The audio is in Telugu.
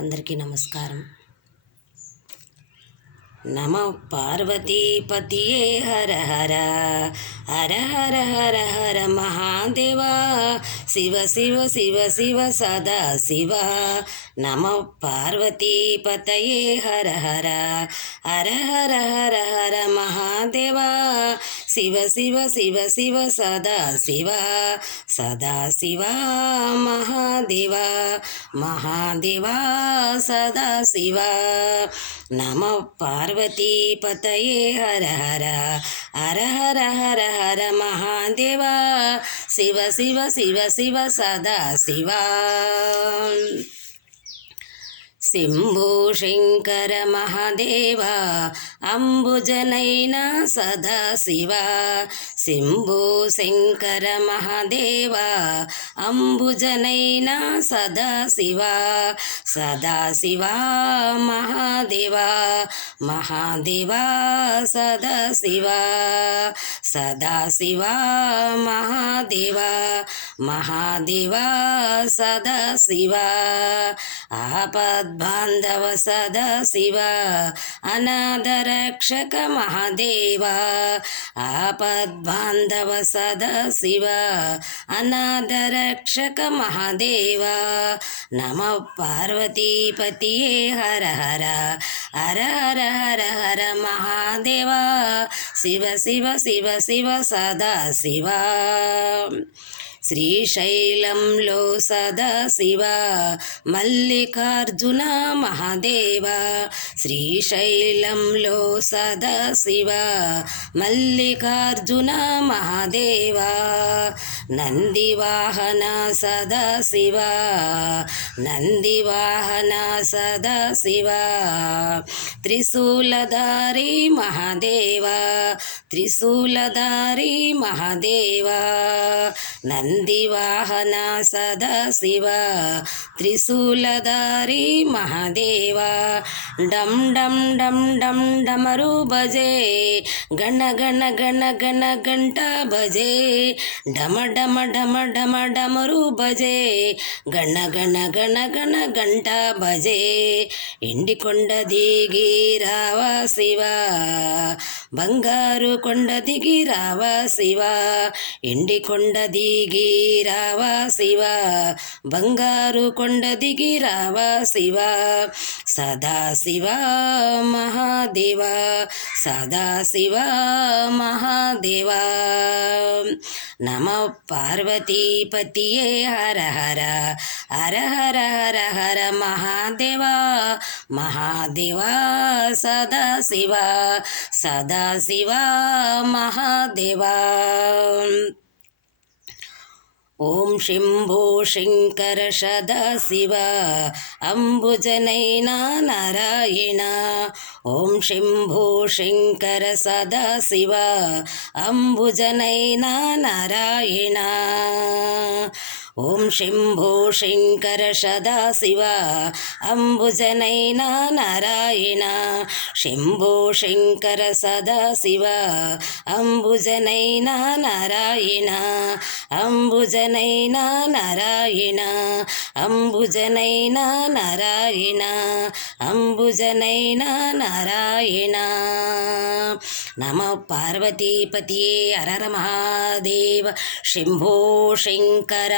అందరికీ నమస్కారం. నమ పార్వతీపతియే హర హర హర హర హర హర మహాదేవా శివ శివ శివ శివ సదా శివ. నమ పార్వతీపతయే హర హర హర హర హర హర మహాదేవా శివ శివ శివ శివ సదా శివ సదా శివ మహాదేవ మహాదేవ సదా శివ. నమ పార్వతీపతయే హర హర హర హర హర హర మహాదేవ శివ శివ శివ శివ సదా శివ. శంభో శంకర మహాదేవ అంబుజనైన సదా శివ. శంభో శంకర మహాదేవ అంబుజనైన సదా శివ సదా శివ మహాదేవ మహాదేవ సదా శివ సదా శివ మహాదేవ మహాదేవ సదా శివ. ఆపద్బాంధవ సదా శివ అనాథరక్షక మహాదేవ. ఆపద్బాంధవ సదా శివ అనాథరక్షక మహాదేవ. నమ పార్వతీపతియే హర హర హర హర హర హర మహాదేవ శివ శివ శివ శివ సదా శివ. శ్రీశైలంలో సదా శివ మల్లికార్జున మహాదేవ. శ్రీశైలంలో సదా శివ మల్లికార్జున మహాదేవ. నందివాహన సదా శివ నందివాహన సదా శివ. త్రిశూలధారి మహాదేవ త్రిశూలధారి మహాదేవ. నందివాహన సదా శివ త్రిశూలధారి మహాదేవ. డం డం డం డం డమరు భజే గణ గణ గణ గణ గంట భజే. డమ డమ డమ డమ డమరు భజే గణ గణ గణ గణ గంట భజే. ఎండికొండ దిగి రావా శివ బంగారు కొండ దిగి రావా శివ. ఎండికొండ దిగి రావా శివ బంగారు కొండ దిగి రావా శివ. సదా శివ మహాదేవ సదా శివ మహాదేవ. నమ పార్వతీపతియే హర హర హర హర హర హర మహాదేవ మహాదేవ సదా శివ సదా శివ మహాదేవ. ఓం శంభో శంకర సదా శివ అంబుజనైన నారాయణ. ఓం శంభో శంకర సదా శివ అంబుజనైన నారాయణ. ఓం శంభో శంకర సదా శివ అంబుజనైన నారాయణ. శంభో శంకర సదా శివ అంబుజనైన నారాయణ. అంబుజనైన నారాయణ అంబుజనైన నారాయణ అంబుజనైన నారాయణ. నమ పార్వతీపతియే హర మహాదేవ శంభో శంకర.